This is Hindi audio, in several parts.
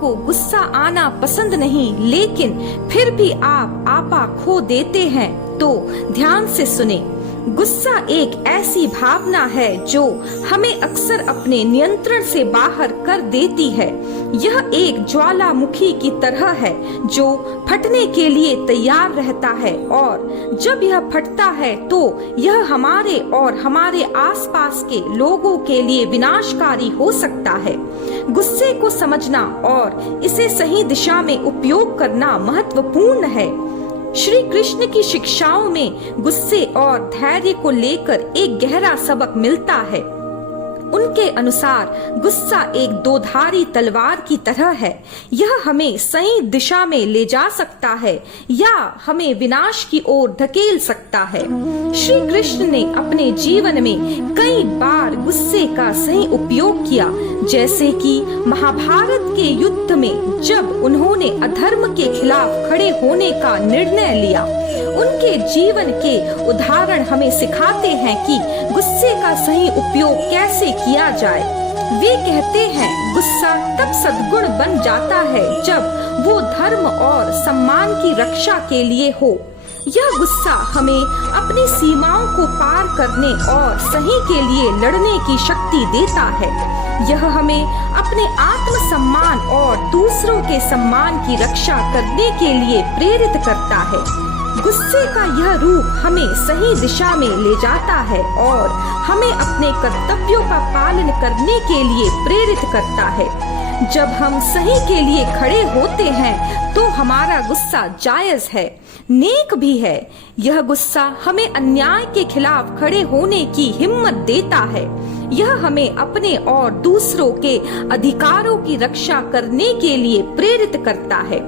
आपको गुस्सा आना पसंद नहीं, लेकिन फिर भी आप आपा खो देते हैं, तो ध्यान से सुने। गुस्सा एक ऐसी भावना है जो हमें अक्सर अपने नियंत्रण से बाहर कर देती है। यह एक ज्वालामुखी की तरह है जो फटने के लिए तैयार रहता है, और जब यह फटता है तो यह हमारे और हमारे आसपास के लोगों के लिए विनाशकारी हो सकता है। गुस्से को समझना और इसे सही दिशा में उपयोग करना महत्वपूर्ण है। श्री कृष्ण की शिक्षाओं में गुस्से और धैर्य को लेकर एक गहरा सबक मिलता है। उनके अनुसार गुस्सा एक दोधारी तलवार की तरह है। यह हमें सही दिशा में ले जा सकता है या हमें विनाश की ओर धकेल सकता है। श्री कृष्ण ने अपने जीवन में कई बार गुस्से का सही उपयोग किया, जैसे कि महाभारत के युद्ध में जब उन्होंने अधर्म के खिलाफ खड़े होने का निर्णय लिया। उनके जीवन के उदाहरण हमें सिखाते हैं कि गुस्से का सही उपयोग कैसे किया जाए। वे कहते हैं, गुस्सा तब सद्गुण बन जाता है जब वो धर्म और सम्मान की रक्षा के लिए हो। यह गुस्सा हमें अपनी सीमाओं को पार करने और सही के लिए लड़ने की शक्ति देता है। यह हमें अपने आत्मसम्मान और दूसरों के सम्मान की रक्षा करने के लिए प्रेरित करता है। गुस्से का यह रूप हमें सही दिशा में ले जाता है और हमें अपने कर्तव्यों का पालन करने के लिए प्रेरित करता है। जब हम सही के लिए खड़े होते हैं तो हमारा गुस्सा जायज है, नेक भी है। यह गुस्सा हमें अन्याय के खिलाफ खड़े होने की हिम्मत देता है। यह हमें अपने और दूसरों के अधिकारों की रक्षा करने के लिए प्रेरित करता है।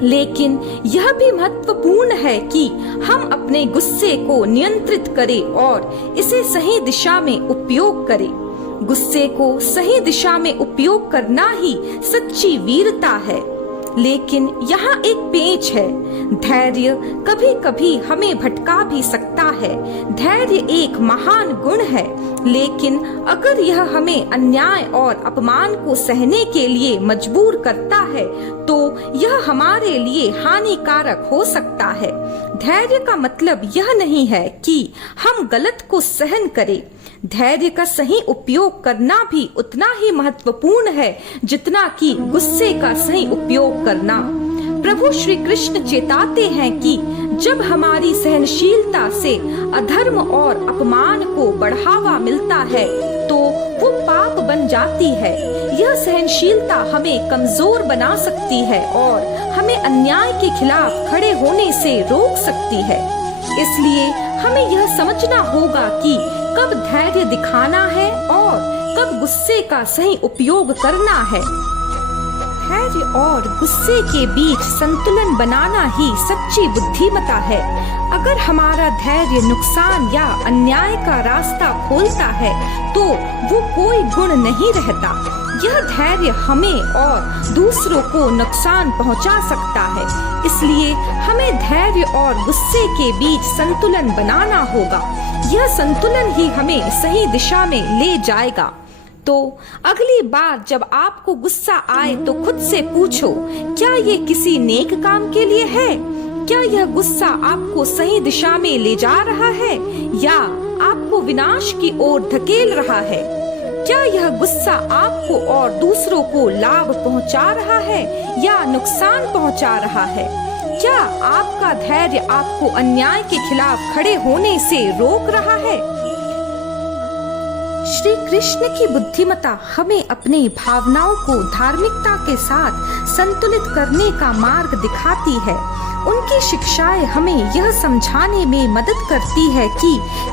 लेकिन यह भी महत्वपूर्ण है कि हम अपने गुस्से को नियंत्रित करें और इसे सही दिशा में उपयोग करें। गुस्से को सही दिशा में उपयोग करना ही सच्ची वीरता है। लेकिन यहाँ एक पेच है। धैर्य कभी कभी हमें भटका भी सकता है। धैर्य एक महान गुण है, लेकिन अगर यह हमें अन्याय और अपमान को सहने के लिए मजबूर करता है तो यह हमारे लिए हानिकारक हो सकता है। धैर्य का मतलब यह नहीं है कि हम गलत को सहन करें। धैर्य का सही उपयोग करना भी उतना ही महत्वपूर्ण है जितना कि गुस्से का सही उपयोग करना। प्रभु श्री कृष्ण चेताते हैं कि जब हमारी सहनशीलता से अधर्म और अपमान को बढ़ावा मिलता है तो वो पाप बन जाती है। यह सहनशीलता हमें कमजोर बना सकती है और हमें अन्याय के खिलाफ खड़े होने से रोक सकती है। इसलिए हमें यह समझना होगा कि कब धैर्य दिखाना है और कब गुस्से का सही उपयोग करना है। धैर्य और गुस्से के बीच संतुलन बनाना ही सच्ची बुद्धिमता है। अगर हमारा धैर्य नुकसान या अन्याय का रास्ता खोलता है तो वो कोई गुण नहीं रहता। यह धैर्य हमें और दूसरों को नुकसान पहुंचा सकता है। इसलिए हमें धैर्य और गुस्से के बीच संतुलन बनाना होगा। यह संतुलन ही हमें सही दिशा में ले जाएगा। तो अगली बार जब आपको गुस्सा आए तो खुद से पूछो, क्या ये किसी नेक काम के लिए है? क्या यह गुस्सा आपको सही दिशा में ले जा रहा है या आपको विनाश की ओर धकेल रहा है? क्या यह गुस्सा आपको और दूसरों को लाभ पहुंचा रहा है या नुकसान पहुंचा रहा है? क्या आपका धैर्य आपको अन्याय के खिलाफ खड़े होने से रोक रहा है? श्री कृष्ण की बुद्धिमता हमें अपनी भावनाओं को धार्मिकता के साथ संतुलित करने का मार्ग दिखाती है। उनकी शिक्षाएं हमें यह समझाने में मदद करती है कि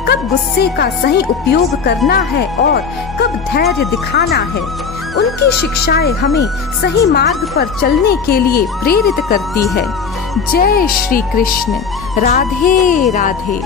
कब गुस्से का सही उपयोग करना है और कब धैर्य दिखाना है। उनकी शिक्षाएं हमें सही मार्ग पर चलने के लिए प्रेरित करती है। जय श्री कृष्ण। राधे राधे।